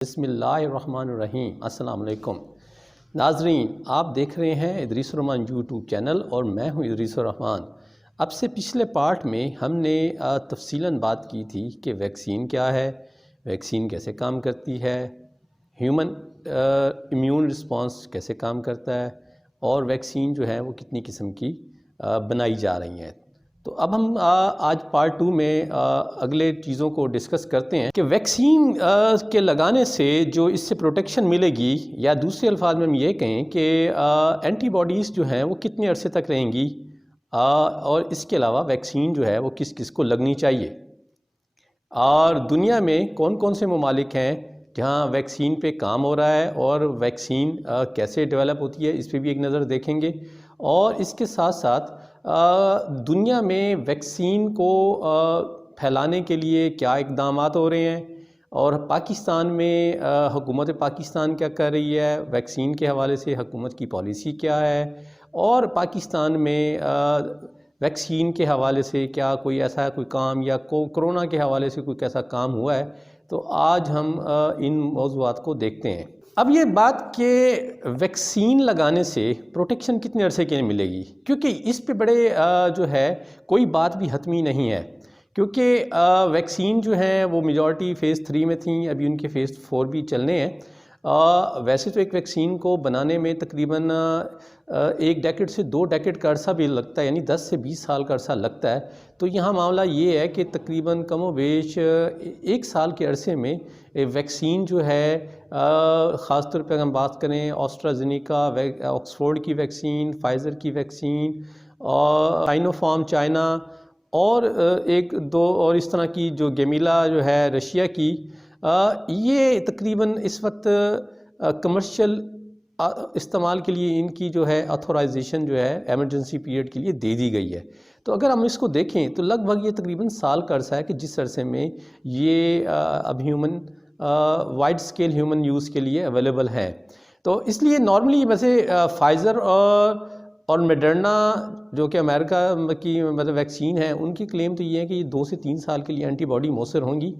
بسم اللہ الرحمن الرحیم۔ السلام علیکم ناظرین، آپ دیکھ رہے ہیں ادریس الرحمان یوٹیوب چینل اور میں ہوں ادریس الرحمان۔ اب سے پچھلے پارٹ میں ہم نے تفصیلاً بات کی تھی کہ ویکسین کیا ہے، ویکسین کیسے کام کرتی ہے، ہیومن امیون رسپانس کیسے کام کرتا ہے، اور ویکسین جو ہے وہ کتنی قسم کی بنائی جا رہی ہیں۔ تو اب ہم آج پارٹ 2 میں اگلے چیزوں کو ڈسکس کرتے ہیں کہ ویکسین کے لگانے سے جو اس سے پروٹیکشن ملے گی، یا دوسرے الفاظ میں ہم یہ کہیں کہ اینٹی باڈیز جو ہیں وہ کتنے عرصے تک رہیں گی، اور اس کے علاوہ ویکسین جو ہے وہ کس کس کو لگنی چاہیے، اور دنیا میں کون کون سے ممالک ہیں جہاں ویکسین پہ کام ہو رہا ہے اور ویکسین کیسے ڈیولپ ہوتی ہے، اس پہ بھی ایک نظر دیکھیں گے۔ اور اس کے ساتھ ساتھ دنیا میں ویکسین کو پھیلانے کے لیے کیا اقدامات ہو رہے ہیں، اور پاکستان میں حکومت پاکستان کیا کر رہی ہے، ویکسین کے حوالے سے حکومت کی پالیسی کیا ہے، اور پاکستان میں ویکسین کے حوالے سے کیا کوئی ایسا کوئی کام، یا کرونا کے حوالے سے کوئی کیسا کام ہوا ہے۔ تو آج ہم ان موضوعات کو دیکھتے ہیں۔ اب یہ بات کہ ویکسین لگانے سے پروٹیکشن کتنے عرصے کے لیے ملے گی، کیونکہ اس پہ بڑے جو ہے کوئی بات بھی حتمی نہیں ہے، کیونکہ ویکسین جو ہیں وہ میجورٹی فیز 3 میں تھیں، ابھی ان کے فیز 4 بھی چلنے ہیں۔ ویسے تو ایک ویکسین کو بنانے میں تقریباً 1 ڈیکیڈ سے 2 ڈیکیڈ کا عرصہ بھی لگتا ہے، یعنی 10 سے 20 سال کا عرصہ لگتا ہے۔ تو یہاں معاملہ یہ ہے کہ تقریباً کم و بیش 1 سال کے عرصے میں ویکسین جو ہے، خاص طور پہ اگر ہم بات کریں آسٹرازینیکا، آکسفورڈ کی ویکسین، فائزر کی ویکسین، اور سائنوفارم چائنا، اور ایک دو اور اس طرح کی جو گیمیلا جو ہے رشیا کی، یہ تقریباً اس وقت کمرشل استعمال کے لیے ان کی جو ہے آتھورائزیشن جو ہے ایمرجنسی پیریڈ کے لیے دے دی گئی ہے۔ تو اگر ہم اس کو دیکھیں تو لگ بھگ یہ تقریباً سال کا عرصہ ہے کہ جس عرصے میں یہ اب human wide scale human use کے لیے اویلیبل ہے۔ تو اس لیے نارملی ویسے فائزر اور میڈرنا جو کہ امریکہ کی مطلب ویکسین ہے، ان کی کلیم تو یہ ہے کہ یہ 2 سے 3 سال کے لیے اینٹی باڈی مؤثر ہوں گی،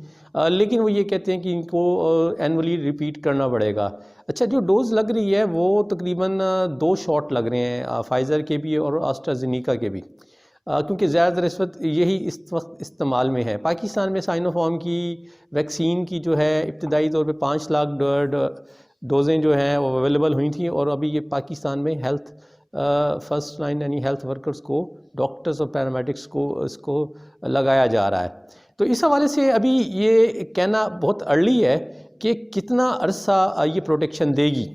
لیکن وہ یہ کہتے ہیں کہ ان کو اینولی ریپیٹ کرنا پڑے گا۔ اچھا، جو ڈوز لگ رہی ہے وہ تقریباً 2 شاٹ لگ رہے ہیں، فائزر کے بھی اور آسٹرازینیکا کے بھی، کیونکہ زیادہ تر اس وقت یہی اس وقت استعمال میں ہے۔ پاکستان میں سائنوفارم کی ویکسین کی جو ہے ابتدائی طور پہ 5 لاکھ ڈوزیں جو ہیں وہ اویلیبل ہوئی تھیں، اور ابھی یہ پاکستان میں ہیلتھ فرسٹ لائن یعنی ہیلتھ ورکرز کو، ڈاکٹرز اور پیرامیڈکس کو اس کو لگایا جا رہا ہے۔ تو اس حوالے سے ابھی یہ کہنا بہت ارلی ہے کہ کتنا عرصہ یہ پروٹیکشن دے گی۔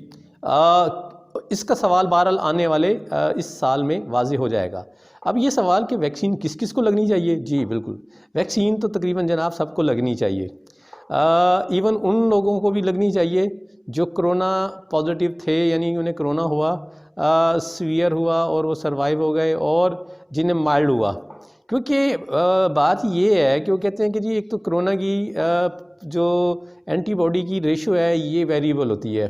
اس کا سوال بہرحال آنے والے اس سال میں واضح ہو جائے گا۔ اب یہ سوال کہ ویکسین کس کس کو لگنی چاہیے، جی بالکل، ویکسین تو تقریباً جناب سب کو لگنی چاہیے، ایون ان لوگوں کو بھی لگنی چاہیے جو کرونا پازیٹیو تھے، یعنی انہیں کرونا ہوا، سیویئر ہوا اور وہ سروائیو ہو گئے، اور جنہیں مائلڈ ہوا۔ کیونکہ بات یہ ہے کہ وہ کہتے ہیں کہ جی ایک تو کرونا کی جو اینٹی باڈی کی ریشو ہے یہ ویریبل ہوتی ہے،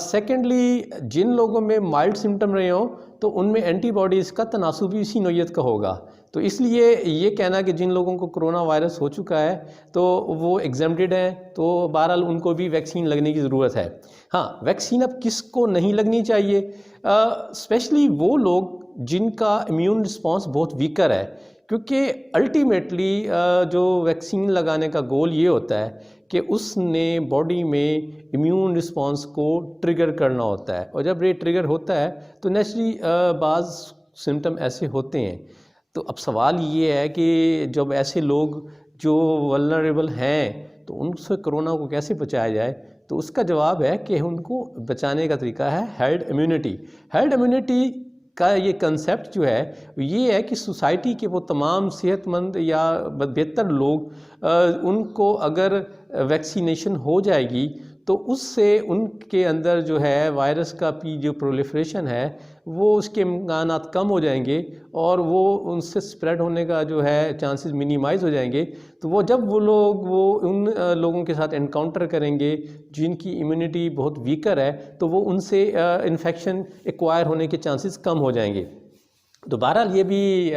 سیکنڈلی جن لوگوں میں مائلڈ سمٹم رہے ہوں تو ان میں اینٹی باڈیز کا تناسب بھی اسی نوعیت کا ہوگا۔ تو اس لیے یہ کہنا کہ جن لوگوں کو کرونا وائرس ہو چکا ہے تو وہ ایگزمپٹڈ ہیں، تو بہرحال ان کو بھی ویکسین لگنے کی ضرورت ہے۔ ہاں، ویکسین اب کس کو نہیں لگنی چاہیے، اسپیشلی وہ لوگ جن کا امیون رسپانس بہت ویکر ہے، کیونکہ الٹیمیٹلی جو ویکسین لگانے کا گول یہ ہوتا ہے کہ اس نے باڈی میں امیون رسپانس کو ٹریگر کرنا ہوتا ہے، اور جب یہ ٹریگر ہوتا ہے تو نیچرلی بعض سمٹم ایسے ہوتے ہیں۔ تو اب سوال یہ ہے کہ جب ایسے لوگ جو ولنریبل ہیں تو ان سے کرونا کو کیسے بچایا جائے، تو اس کا جواب ہے کہ ان کو بچانے کا طریقہ ہے ہیرڈ امیونٹی۔ ہیرڈ امیونٹی کا یہ کنسیپٹ جو ہے یہ ہے کہ سوسائٹی کے وہ تمام صحت مند یا بہتر لوگ ان کو اگر ویکسینیشن ہو جائے گی تو اس سے ان کے اندر جو ہے وائرس کا جو پرولیفریشن ہے وہ اس کے امکانات کم ہو جائیں گے، اور وہ ان سے سپریڈ ہونے کا جو ہے چانسز منیمائز ہو جائیں گے۔ تو وہ جب وہ لوگ ان لوگوں کے ساتھ انکاؤنٹر کریں گے جن کی امیونٹی بہت ویکر ہے، تو وہ ان سے انفیکشن ایکوائر ہونے کے چانسز کم ہو جائیں گے۔ تو بہرحال یہ بھی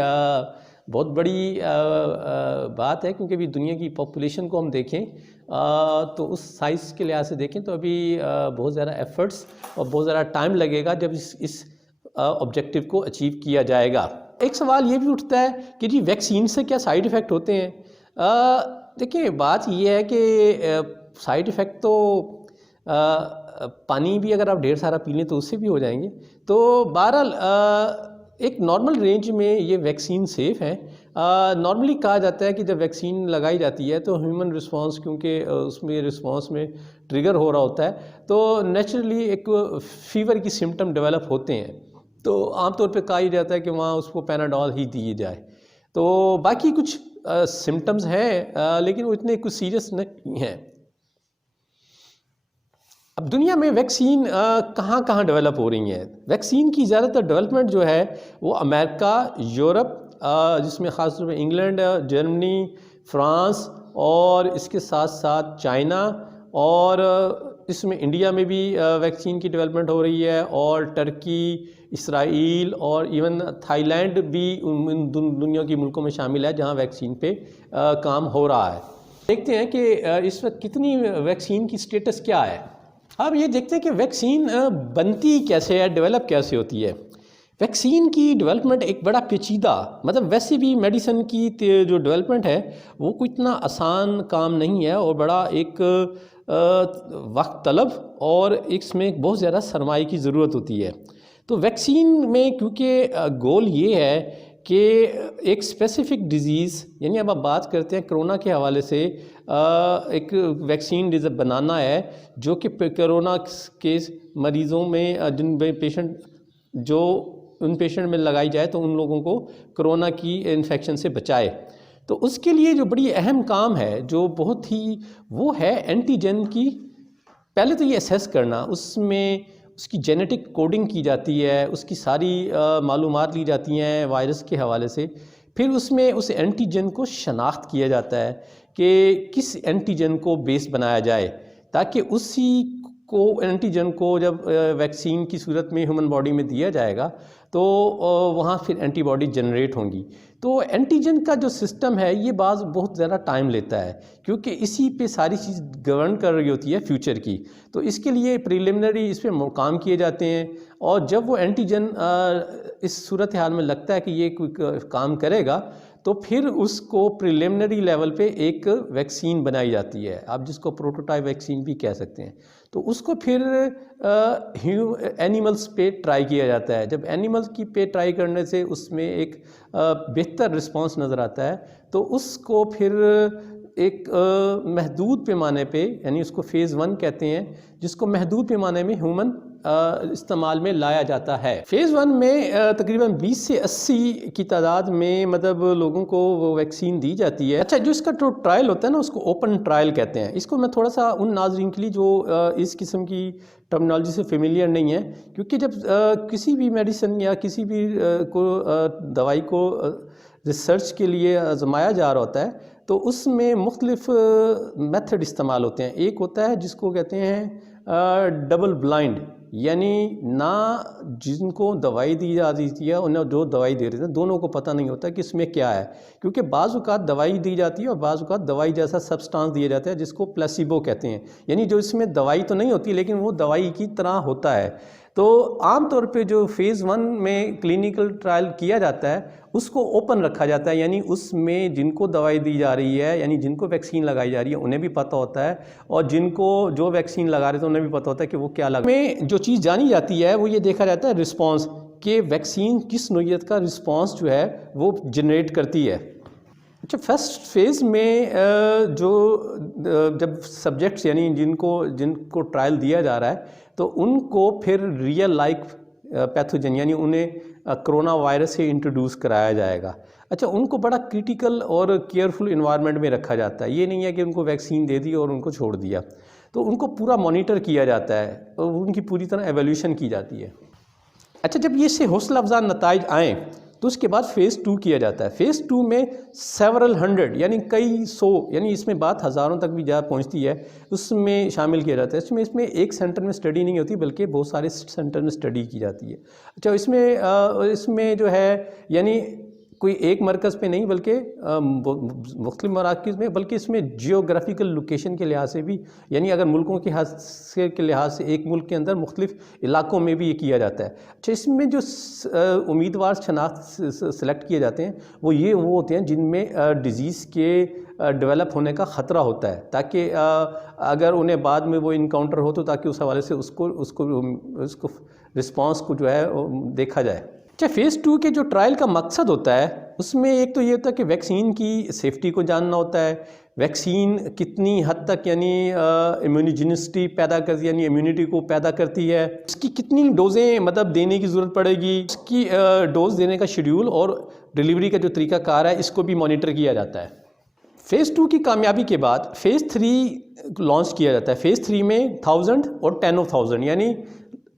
بہت بڑی بات ہے، کیونکہ بھی دنیا کی پاپولیشن کو ہم دیکھیں تو اس سائز کے لحاظ سے دیکھیں تو ابھی بہت زیادہ ایفرٹس اور بہت زیادہ ٹائم لگے گا جب اس آبجیکٹیو کو اچیو کیا جائے گا۔ ایک سوال یہ بھی اٹھتا ہے کہ جی ویکسین سے کیا سائیڈ ایفیکٹ ہوتے ہیں؟ دیکھیں بات یہ ہے کہ سائیڈ ایفیکٹ تو پانی بھی اگر آپ ڈھیر سارا پی لیں تو اس سے بھی ہو جائیں گے، تو بہرحال ایک نارمل رینج میں یہ ویکسین سیف ہے۔ نارملی کہا جاتا ہے کہ جب ویکسین لگائی جاتی ہے تو ہیومن رسپانس کیونکہ اس میں رسپانس میں ٹریگر ہو رہا ہوتا ہے تو نیچرلی ایک فیور کی سمٹم ڈیولپ ہوتے ہیں، تو عام طور پہ کہا ہی جاتا ہے کہ وہاں اس کو پیناڈول ہی دی جائے۔ تو باقی کچھ سمٹمز ہیں لیکن وہ اتنے کچھ سیریس نہیں ہیں۔ اب دنیا میں ویکسین کہاں کہاں ڈیولپ ہو رہی ہیں؟ ویکسین کی زیادہ تر ڈیولپمنٹ جو ہے وہ امریکہ، یورپ، جس میں خاص طور پہ انگلینڈ، جرمنی، فرانس اور اس کے ساتھ ساتھ چائنا، اور اس میں انڈیا میں بھی ویکسین کی ڈیولپمنٹ ہو رہی ہے، اور ٹرکی، اسرائیل اور ایون تھائی لینڈ بھی ان دنیا کی ملکوں میں شامل ہے جہاں ویکسین پہ کام ہو رہا ہے۔ دیکھتے ہیں کہ اس وقت کتنی ویکسین کی سٹیٹس کیا ہے۔ اب یہ دیکھتے ہیں کہ ویکسین بنتی کیسے ہے، ڈیولپ کیسے ہوتی ہے۔ ویکسین کی ڈیولپمنٹ ایک بڑا پیچیدہ، مطلب ویسے بھی میڈیسن کی جو ڈیولپمنٹ ہے وہ کوئی اتنا آسان کام نہیں ہے اور بڑا ایک وقت طلب اور اس میں بہت زیادہ سرمایہ کی ضرورت ہوتی ہے۔ تو ویکسین میں کیونکہ گول یہ ہے کہ ایک اسپیسیفک ڈیزیز، یعنی اب آپ بات کرتے ہیں کرونا کے حوالے سے ایک ویکسین بنانا ہے جو کہ کرونا کے مریضوں میں جن پیشنٹ جو ان پیشنٹ میں لگائی جائے تو ان لوگوں کو کرونا کی انفیکشن سے بچائے۔ تو اس کے لیے جو بڑی اہم کام ہے جو بہت ہی وہ ہے اینٹیجن کی، پہلے تو یہ اسیس کرنا، اس میں اس کی جینیٹک کوڈنگ کی جاتی ہے، اس کی ساری معلومات لی جاتی ہیں وائرس کے حوالے سے، پھر اس میں اس اینٹیجن کو شناخت کیا جاتا ہے کہ کس اینٹیجن کو بیس بنایا جائے تاکہ اسی کو اینٹیجن کو جب ویکسین کی صورت میں ہیومن باڈی میں دیا جائے گا تو وہاں پھر اینٹی باڈی جنریٹ ہوں گی۔ تو اینٹیجن کا جو سسٹم ہے یہ بہت زیادہ ٹائم لیتا ہے کیونکہ اسی پہ ساری چیز گورن کر رہی ہوتی ہے فیوچر کی، تو اس کے لیے پریلیمنری اس پہ کام کیے جاتے ہیں، اور جب وہ اینٹیجن اس صورتحال میں لگتا ہے کہ یہ کوئی کام کرے گا تو پھر اس کو پریلیمنری لیول پہ ایک ویکسین بنائی جاتی ہے، آپ جس کو پروٹوٹائپ ویکسین بھی کہہ سکتے ہیں۔ تو اس کو پھر اینیملز پہ ٹرائی کیا جاتا ہے، جب اینیملز کی پہ ٹرائی کرنے سے اس میں ایک بہتر رسپانس نظر آتا ہے تو اس کو پھر ایک محدود پیمانے پہ، یعنی اس کو فیز 1 کہتے ہیں، جس کو محدود پیمانے میں ہیومن استعمال میں لایا جاتا ہے۔ فیز 1 میں تقریباً 20 سے 80 کی تعداد میں مطلب لوگوں کو وہ ویکسین دی جاتی ہے۔ اچھا، جو اس کا ٹرائل ہوتا ہے نا اس کو اوپن ٹرائل کہتے ہیں۔ اس کو میں تھوڑا سا ان ناظرین کے لیے جو اس قسم کی ٹرمنالوجی سے فیملیئر نہیں ہے، کیونکہ جب کسی بھی میڈیسن یا کسی بھی دوائی کو ریسرچ کے لیے آزمایا جا رہا ہوتا ہے تو اس میں مختلف میتھڈ استعمال ہوتے ہیں۔ ایک ہوتا ہے جس کو کہتے ہیں ڈبل بلائنڈ، یعنی نہ جن کو دوائی دی جا رہی ہے اور نہ جو دوائی دے رہے ہیں، دونوں کو پتہ نہیں ہوتا کہ اس میں کیا ہے، کیونکہ بعض اوقات دوائی دی جاتی ہے اور بعض اوقات دوائی جیسا سبسٹانس دیا جاتا ہے جس کو پلیسیبو کہتے ہیں، یعنی جو اس میں دوائی تو نہیں ہوتی لیکن وہ دوائی کی طرح ہوتا ہے۔ تو عام طور پہ جو فیز 1 میں کلینیکل ٹرائل کیا جاتا ہے اس کو اوپن رکھا جاتا ہے، یعنی اس میں جن کو دوائی دی جا رہی ہے، یعنی جن کو ویکسین لگائی جا رہی ہے انہیں بھی پتہ ہوتا ہے، اور جن کو جو ویکسین لگا رہے تھے انہیں بھی پتہ ہوتا ہے کہ وہ کیا لگا۔ میں جو چیز جانی جاتی ہے وہ یہ دیکھا جاتا ہے رسپانس، کہ ویکسین کس نوعیت کا رسپانس جو ہے وہ جنریٹ کرتی ہے۔ اچھا، فرسٹ فیز میں جب سبجیکٹس یعنی جن کو ٹرائل دیا جا رہا ہے تو ان کو پھر ریئل لائک پیتھوجن یعنی انہیں کرونا وائرس سے انٹروڈیوس کرایا جائے گا۔ اچھا، ان کو بڑا کریٹیکل اور کیئرفل انوائرمنٹ میں رکھا جاتا ہے، یہ نہیں ہے کہ ان کو ویکسین دے دی اور ان کو چھوڑ دیا، تو ان کو پورا مانیٹر کیا جاتا ہے اور ان کی پوری طرح ایویلیوشن کی جاتی ہے۔ اچھا، جب یہ سے حوصلہ افزا نتائج آئیں تو اس کے بعد فیز 2 کیا جاتا ہے۔ فیز 2 میں سیورل ہنڈریڈ یعنی کئی سو، یعنی اس میں بات ہزاروں تک بھی جا پہنچتی ہے، اس میں شامل کیا جاتا ہے۔ اس میں ایک سینٹر میں اسٹڈی نہیں ہوتی بلکہ بہت سارے سینٹر میں اسٹڈی کی جاتی ہے۔ اچھا، اس میں جو ہے یعنی کوئی ایک مرکز پہ نہیں بلکہ مختلف مراکز میں، بلکہ اس میں جیوگرافیکل لوکیشن کے لحاظ سے بھی، یعنی اگر ملکوں کے لحاظ سے ایک ملک کے اندر مختلف علاقوں میں بھی یہ کیا جاتا ہے۔ اچھا، اس میں جو امیدوار شناخت سلیکٹ کیے جاتے ہیں وہ ہوتے ہیں جن میں ڈیزیز کے ڈیولپ ہونے کا خطرہ ہوتا ہے، تاکہ اگر انہیں بعد میں وہ انکاؤنٹر ہو تو تاکہ اس حوالے سے اس کو رسپانس کو جو ہے دیکھا جائے۔ اچھا، فیز 2 کے جو ٹرائل کا مقصد ہوتا ہے اس میں ایک تو یہ ہوتا ہے کہ ویکسین کی سیفٹی کو جاننا ہوتا ہے، ویکسین کتنی حد تک یعنی امیونوجینسٹی پیدا کرتی ہے، یعنی امیونٹی کو پیدا کرتی ہے، اس کی کتنی ڈوزیں مطلب دینے کی ضرورت پڑے گی، اس کی ڈوز دینے کا شیڈیول اور ڈیلیوری کا جو طریقہ کار ہے اس کو بھی مانیٹر کیا جاتا ہے۔ فیز 2 کی کامیابی کے بعد فیز 3 لانچ کیا جاتا ہے۔ فیز 3 میں 1000 اور 10,000 یعنی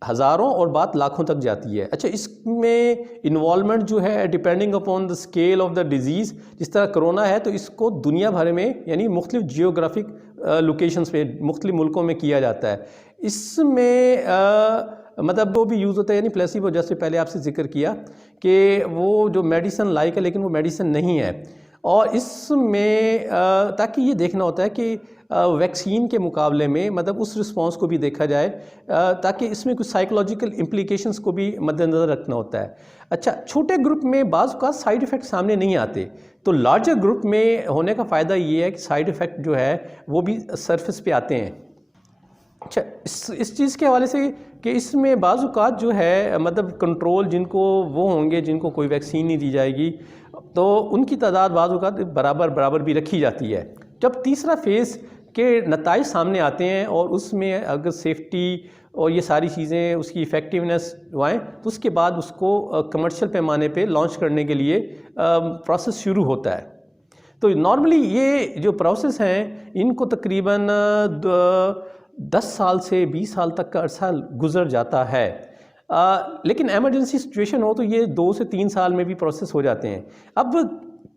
ہزاروں اور بات لاکھوں تک جاتی ہے۔ اچھا، اس میں انوالومنٹ جو ہے depending upon the scale of the disease, جس طرح کرونا ہے تو اس کو دنیا بھر میں یعنی مختلف جیوگرافک لوکیشنز پہ مختلف ملکوں میں کیا جاتا ہے۔ اس میں مطلب وہ بھی یوز ہوتا ہے یعنی پلیسیبو، جیسے پہلے آپ سے ذکر کیا کہ وہ جو میڈیسن لائک ہے لیکن وہ میڈیسن نہیں ہے، اور اس میں تاکہ یہ دیکھنا ہوتا ہے کہ ویکسین کے مقابلے میں مطلب اس رسپانس کو بھی دیکھا جائے، تاکہ اس میں کچھ سائیکولوجیکل امپلیکیشنز کو بھی مد نظر رکھنا ہوتا ہے۔ اچھا، چھوٹے گروپ میں بعض اوقات سائیڈ ایفیکٹ سامنے نہیں آتے، تو لارجر گروپ میں ہونے کا فائدہ یہ ہے کہ سائیڈ ایفیکٹ جو ہے وہ بھی سرفس پہ آتے ہیں۔ اچھا، اس چیز کے حوالے سے کہ اس میں بعض اوقات جو ہے مطلب کنٹرول جن کو وہ ہوں گے جن کو کوئی ویکسین نہیں دی جائے گی تو ان کی تعداد بعض اوقات برابر بھی رکھی جاتی ہے۔ جب تیسرا فیز کے نتائج سامنے آتے ہیں اور اس میں اگر سیفٹی اور یہ ساری چیزیں اس کی ایفیکٹیونیس آئیں تو اس کے بعد اس کو کمرشل پیمانے پہ لانچ کرنے کے لیے پروسیس شروع ہوتا ہے۔ تو نارملی یہ جو پروسیس ہیں ان کو تقریباً 10 سال سے 20 سال تک کا عرصہ گزر جاتا ہے، لیکن ایمرجنسی سچویشن ہو تو یہ 2 سے 3 سال میں بھی پروسیس ہو جاتے ہیں۔ اب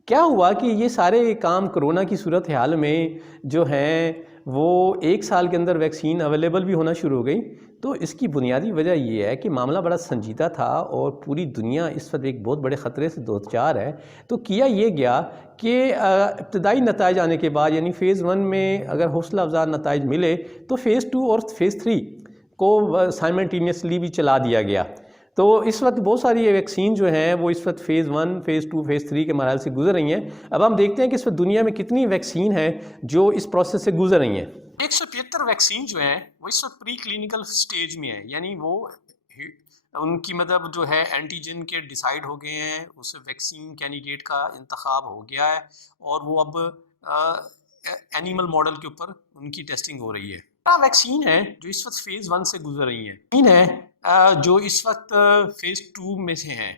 کیا ہوا کہ یہ سارے کام کرونا کی صورتحال میں جو ہیں وہ 1 سال کے اندر ویکسین اویلیبل بھی ہونا شروع ہو گئی، تو اس کی بنیادی وجہ یہ ہے کہ معاملہ بڑا سنجیدہ تھا اور پوری دنیا اس وقت ایک بہت بڑے خطرے سے دوچار ہے۔ تو کیا یہ گیا کہ ابتدائی نتائج آنے کے بعد یعنی فیز 1 میں اگر حوصلہ افزا نتائج ملے تو فیز 2 اور فیز 3 کو سائملٹینیسلی بھی چلا دیا گیا۔ تو اس وقت بہت ساری ویکسین جو ہیں وہ اس وقت فیز 1 فیز 2 فیز 3 کے مراحل سے گزر رہی ہیں۔ اب ہم دیکھتے ہیں کہ اس وقت دنیا میں کتنی ویکسین ہیں جو اس پروسیس سے گزر رہی ہیں۔ 175 ویکسین جو ہیں وہ اس وقت پری کلینکل سٹیج میں ہیں، یعنی وہ ان کی مطلب جو ہے اینٹیجن کے ڈیسائیڈ ہو گئے ہیں، اس ویکسین کینڈیڈیٹ کا انتخاب ہو گیا ہے اور وہ اب اینیمل ماڈل کے اوپر ان کی ٹیسٹنگ ہو رہی ہے۔ ویکسین ہے جو اس وقت فیز 1 سے گزر رہی ہیں، جو اس وقت فیز 2 میں سے ہیں۔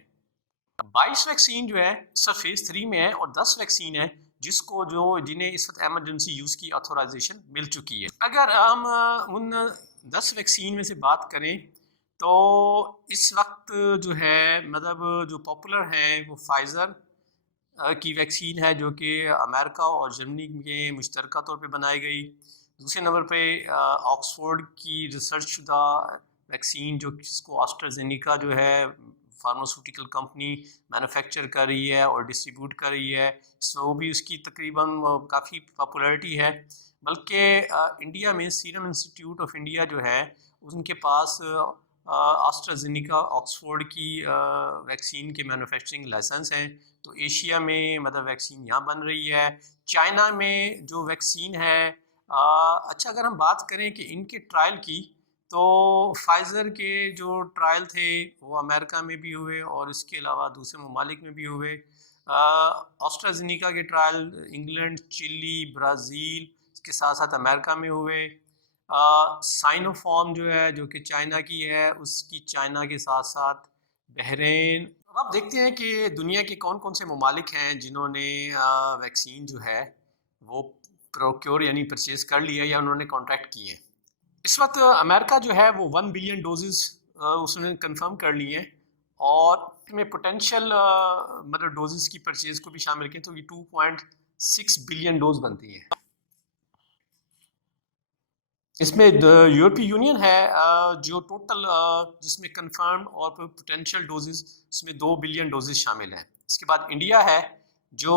22 ویکسین جو ہے اس وقت فیز 3 میں ہے اور 10 ویکسین ہے جنہیں اس وقت ایمرجنسی یوز کی آتھورائزیشن مل چکی ہے۔ اگر ہم ان 10 ویکسین میں سے بات کریں تو اس وقت جو ہے مطلب جو پاپولر ہیں وہ فائزر کی ویکسین ہے جو کہ امریکہ اور جرمنی میں مشترکہ طور پہ بنائی گئی۔ دوسرے نمبر پہ آکسفورڈ کی ریسرچ شدہ ویکسین جس کو آسٹرازینیکا جو ہے فارماسیوٹیکل کمپنی مینوفیکچر کر رہی ہے اور ڈسٹریبیوٹ کر رہی ہے، وہ بھی اس کی تقریباً کافی پاپولیرٹی ہے۔ بلکہ انڈیا میں سیرم انسٹیٹیوٹ آف انڈیا جو ہے ان کے پاس آسٹرازینیکا آکسفورڈ کی ویکسین کے مینوفیکچرنگ لائسنس ہیں، تو ایشیا میں مطلب ویکسین یہاں بن رہی ہے۔ چائنا میں جو ویکسین ہے اچھا اگر ہم بات کریں کہ ان کے ٹرائل کی تو فائزر کے جو ٹرائل تھے وہ امریکہ میں بھی ہوئے اور اس کے علاوہ دوسرے ممالک میں بھی ہوئے۔ آسٹرازینیکا کے ٹرائل انگلینڈ، چلی، برازیل اس کے ساتھ ساتھ امریکہ میں ہوئے۔ سائنو فارم جو ہے جو کہ چائنا کی ہے اس کی چائنا کے ساتھ ساتھ بحرین۔ اب آپ دیکھتے ہیں کہ دنیا کے کون کون سے ممالک ہیں جنہوں نے ویکسین جو ہے وہ پروکیور یعنی پرچیز کر لیا یا انہوں نے کانٹریکٹ کیے ہیں۔ اس وقت امریکہ جو ہے وہ 1 بلین ڈوزز اس نے کنفرم کر لی ہیں اور اس میں پوٹینشیل مطلب ڈوزز کی پرچیز کو بھی شامل کریں تو یہ 2.6 بلین ڈوز بنتی ہیں۔ اس میں یورپی یونین ہے جو ٹوٹل جس میں کنفرم اور پوٹینشیل ڈوزز اس میں 2 بلین ڈوزز شامل ہیں۔ اس کے بعد انڈیا ہے جو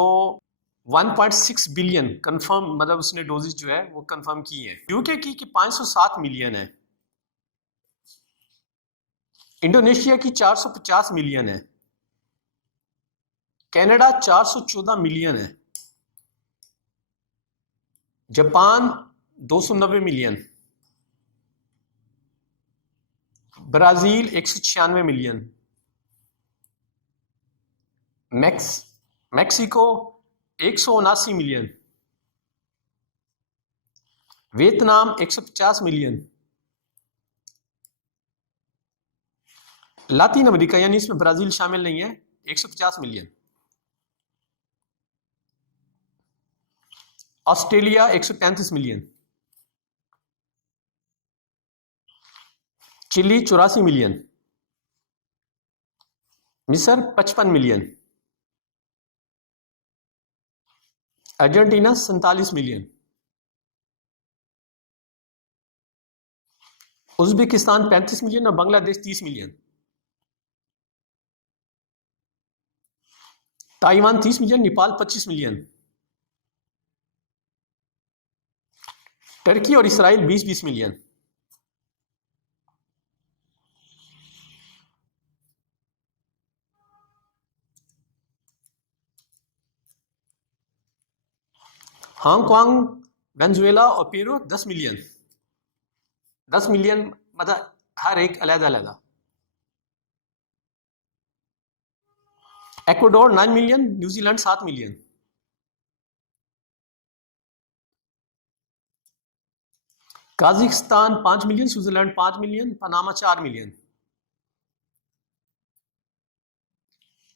1.6 بلین کنفرم مطلب اس نے ڈوزز جو ہے وہ کنفرم کی ہیں. یوکے کی 507 ملین ہے. انڈونیشیا کی 450 ملین ہے. کینیڈا 414 ملین ہے. Japan 290 million. Brazil 196 million. Mexico 179 million. Vietnam 150 million. لاطین امریکہ یعنی اس میں برازیل شامل نہیں ہے 150 ملین. Australia 135 million. چلی 84 ملین. مصر 55 million. Argentina 47 million. Uzbekistan 35 million اور Bangladesh 30 million. Taiwan 30 million. Nepal 25 million. Turkey اور Israel 20 million. Hong Kong, Venezuela اور پیرو 10 ملین. 10 ملین مطلب ہر ایک علیحدہ علیحدہ. ایکوڈور 9 million. New Zealand 7 million. Kazakhstan 5 million. Switzerland 5 million. Panama 4 million.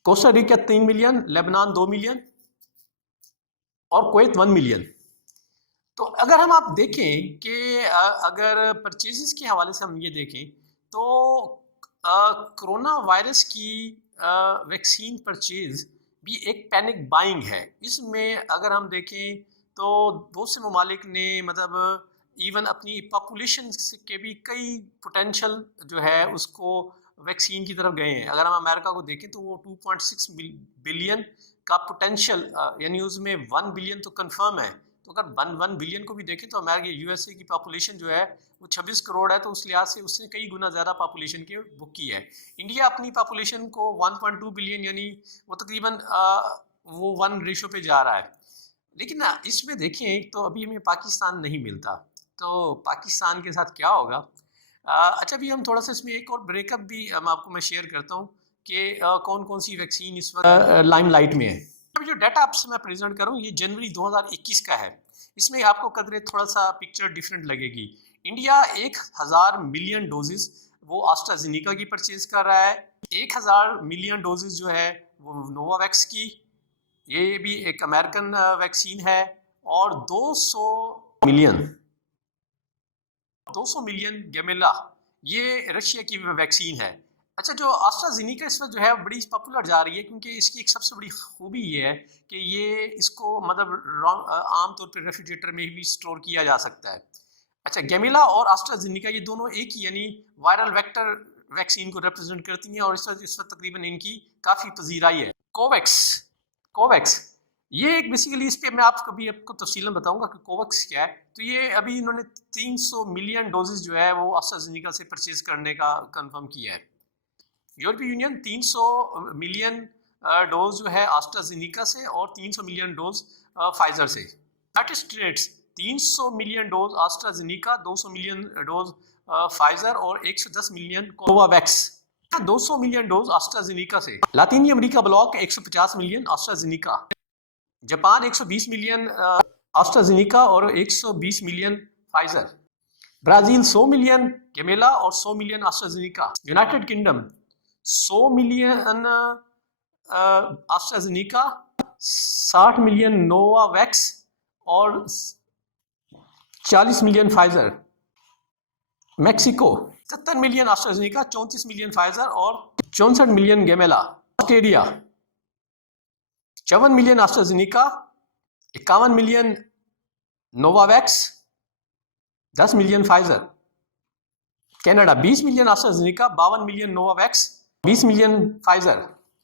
کوسٹا ریکا 3 million. Lebanon 2 million. اور Kuwait 1 million. تو اگر ہم آپ دیکھیں کہ اگر پرچیزز کے حوالے سے ہم یہ دیکھیں تو کرونا وائرس کی ویکسین پرچیز بھی ایک پینک بائنگ ہے. اس میں اگر ہم دیکھیں تو بہت سے ممالک نے مطلب ایون اپنی پاپولیشن کے بھی کئی پوٹینشل جو ہے اس کو ویکسین کی طرف گئے ہیں. اگر ہم امریکہ کو دیکھیں تو وہ 2.6 بلین کا پوٹینشل یعنی اس میں 1 بلین تو کنفرم ہے. تو اگر 1 بلین کو بھی دیکھیں تو امریکہ یو ایس اے کی پاپولیشن جو ہے وہ 26 کروڑ ہے. تو اس لحاظ سے اس نے کئی گنا زیادہ پاپولیشن کی بک کی ہے. انڈیا اپنی پاپولیشن کو 1.2 بلین یعنی وہ تقریباً وہ 1 ریشو پہ جا رہا ہے. لیکن اس میں دیکھیں تو ابھی ہمیں پاکستان نہیں ملتا. تو پاکستان کے ساتھ کیا ہوگا؟ اچھا بھی ہم تھوڑا سا اس میں ایک اور بریک اپ بھی آپ کو میں شیئر کرتا ہوں کہ کون کون سی ویکسین اس وقت لائم لائٹ میں ہے. جو ڈیٹا آپ سے میں پریزنٹ کروں یہ جنوری 2021 کا ہے. اس میں آپ کو قدرے تھوڑا سا پکچر ڈیفرنٹ لگے گی. انڈیا 1000 ملین ڈوزز وہ آسٹرازینیکا کی پرچیز کر رہا ہے. 1000 ملین ڈوزز جو ہے وہ نووا ویکس کی، یہ بھی ایک امریکن ویکسین ہے. اور 200 ملین گیمیلا یہ رشیا کی ویکسین ہے. اچھا جو آسٹرازینیکا اس وقت جو ہے بڑی پاپولر جا رہی ہے کیونکہ اس کی ایک سب سے بڑی خوبی یہ ہے کہ یہ اس کو مطلب عام طور پہ ریفریجریٹر میں بھی سٹور کیا جا سکتا ہے. اچھا گیمیلا اور آسٹرازینیکا یہ دونوں ایک ہی یعنی وائرل ویکٹر ویکسین کو ریپرزینٹ کرتی ہیں اور اس وقت تقریباً ان کی کافی پذیرائی ہے. کوویکس یہ ایک بیسیکلی اس پہ میں آپ کو تفصیلاً بتاؤں گا کہ کوویکس کیا ہے. تو یہ ابھی انہوں نے 300 ملین ڈوزز جو ہے وہ آسٹرازینیکا سے پرچیز کرنے کا کنفرم کیا ہے. یورپی یونین 300 ملین ڈوز جو ہے آسٹرازینیکا سے اور 300 ملین ڈوز فائزر سے. United States 300 million doses AstraZeneca, 200 million doses Pfizer اور 110 million Novavax. 200 million doses AstraZeneca سے. لاطینی America bloc 150 million AstraZeneca. Japan 120 million AstraZeneca اور 120 million Pfizer. Brazil 100 million Gamaleya اور 100 million AstraZeneca. United Kingdom 100 million AstraZeneca, 60 million Novavax اور 40 million Pfizer. Mexico 70 million AstraZeneca, 34 million Pfizer اور 64 million Gamaleya. Australia 54 million AstraZeneca, 51 million Novavax, 10 million Pfizer. Canada 20 million AstraZeneca, 52 million Novavax, 20 million Pfizer.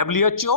WHO,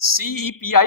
CEPI,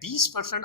20%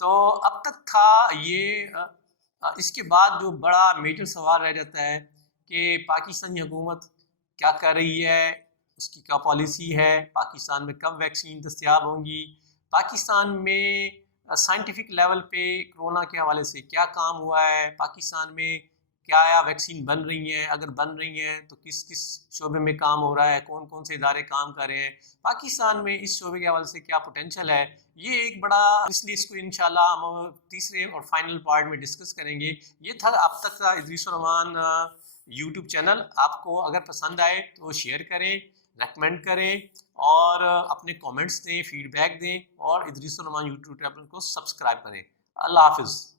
تو اب تک تھا یہ اس کے بعد جو بڑا میجر سوال رہ جاتا ہے کہ پاکستانی حکومت کیا کر رہی ہے، اس کی کیا پالیسی ہے، پاکستان میں کب ویکسین دستیاب ہوں گی، پاکستان میں سائنٹیفک لیول پہ کرونا کے حوالے سے کیا کام ہوا ہے، پاکستان میں کیا ویکسین بن رہی ہیں، اگر بن رہی ہیں تو کس کس شعبے میں کام ہو رہا ہے، کون کون سے ادارے کام کر رہے ہیں، پاکستان میں اس شعبے کے حوالے سے کیا پوٹینشل ہے، یہ ایک بڑا، اس لیے اس کو انشاءاللہ ہم تیسرے اور فائنل پارٹ میں ڈسکس کریں گے۔ یہ تھا اب تک کا ادریس الرحمان یوٹیوب چینل۔ آپ کو اگر پسند آئے تو شیئر کریں، ریکمینڈ کریں اور اپنے کومنٹس دیں، فیڈ بیک دیں اور ادریس الرحمان یوٹیوب چینل کو سبسکرائب کریں۔ اللہ حافظ۔